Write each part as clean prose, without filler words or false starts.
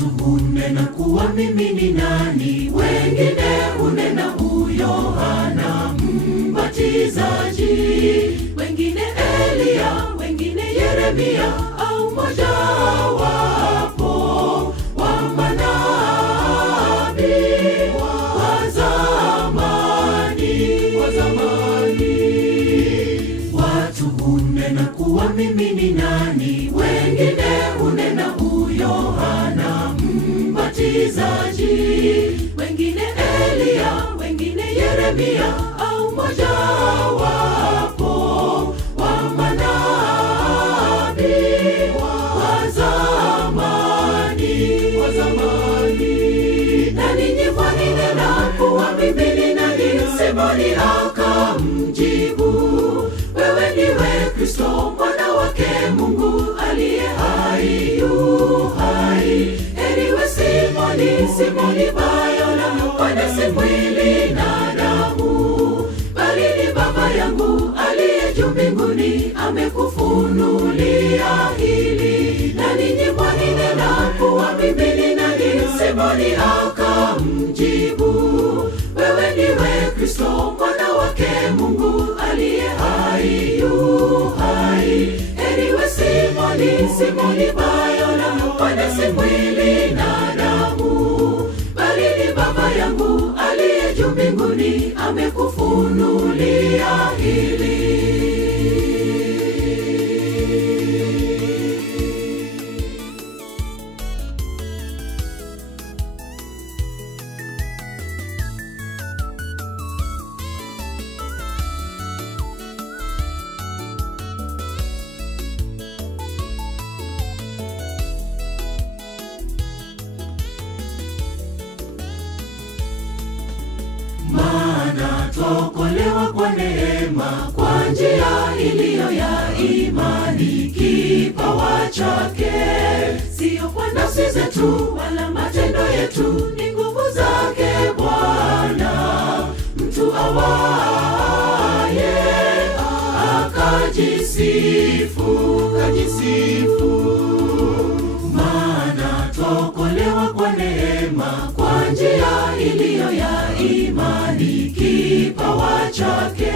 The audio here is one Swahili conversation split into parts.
Watu hunena kuwa mimi ni nani, wengine hunena Yohana Mbatizaji, wengine Elia, wengine Yeremia au mmoja wapo wa manabii wa zamani. Watu hunena kuwa mimi ni nani, wengine hunena Yohana Mbatizaji, wengine Elia, wengine Yeremia au mmoja wapo wa manabii wa zamani. Na ninyi mwanena kuwa mimi ni nani? Simoni akamjibu, wewe ndiwe Kristo mwana wake Mungu aliye hai yu hai. Heriwe Simoni Bayona, kwani si mwili na damu, bali ni Baba yangu aliye juu mbinguni amekufunulia hili. Na ninyi mwaninena kuwa mimi ni nani? Simoni akamjibu, wewe ndiwe Kristo mwana wake Mungu aliye hai yu hai. Heriwe Simoni Bayona, kwani si mwili na damu, bali ni Baba yangu aliye juu mbinguni amekufunulia hili. Maana twaokolewa kwa neema, kwa njia iliyo ya imani, kipawa chake, sio kwa nafsi zetu wala matendo yetu, ni nguvu zake Bwana. Mtu awaye akajisifu. Maana twaokolewa kwa neema, kwa njia iliyo ya imani, kipawa chake,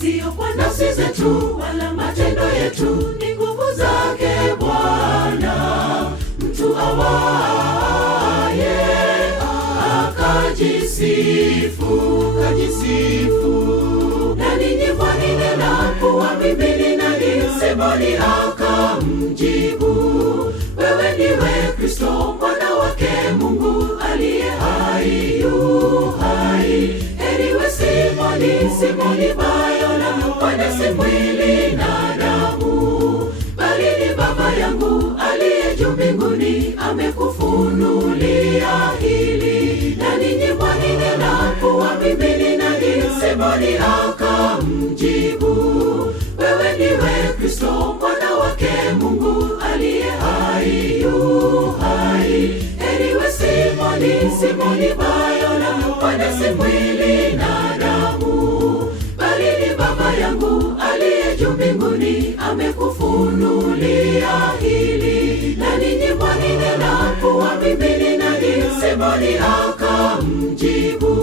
sio kwa nafsi zetu wala matendo yetu, ni nguvu zake Bwana. Mtu awaye akajisifu. Na ninyi mwaninena kuwa mimi ni nani? Simoni akamjibu, wewe ndiwe Kristo mwana wake Mungu aliye hai yu hai. Heriwe Simoni Bayona, kwani si mwili na damu, bali ni Baba yangu aliye juu mbinguni amekufunulia hili. Na ninyi mwaninena kuwa mimi ni nani? Simoni akamjibu, wewe ndiwe Kristo mwana wake Mungu aliye hai yu hai. Heriwe Simoni Bayona, kwani si mwili na damu, bali ni Baba yangu aliye juu mbinguni amekufunulia hili. Na ninyi mwaninena kuwa mimi ni nani? Simoni akamjibu,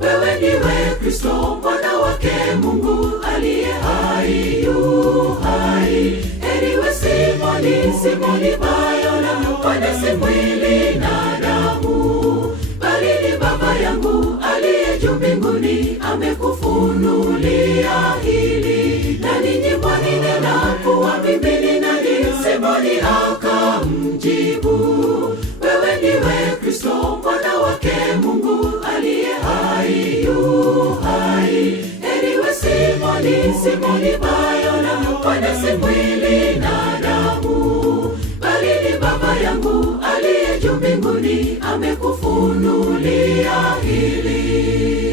wewe ndiwe Kristo mwana wake Mungu aliye hai yu hai. Heriwe Simoni Bayona, kwani si mwili na damu, bali ni Baba yangu aliye juu mbinguni amekufunulia hili. Na ninyi mwaninena kuwa mimi ni nani? Simoni akamjibu, wewe ndiwe Kristo mwana wake Mungu aliye hai yu hai. Heriwe Simoni Bayona, kwani si mwili na damu, bali ni Baba yangu aliye juu mbinguni amekufunulia hili.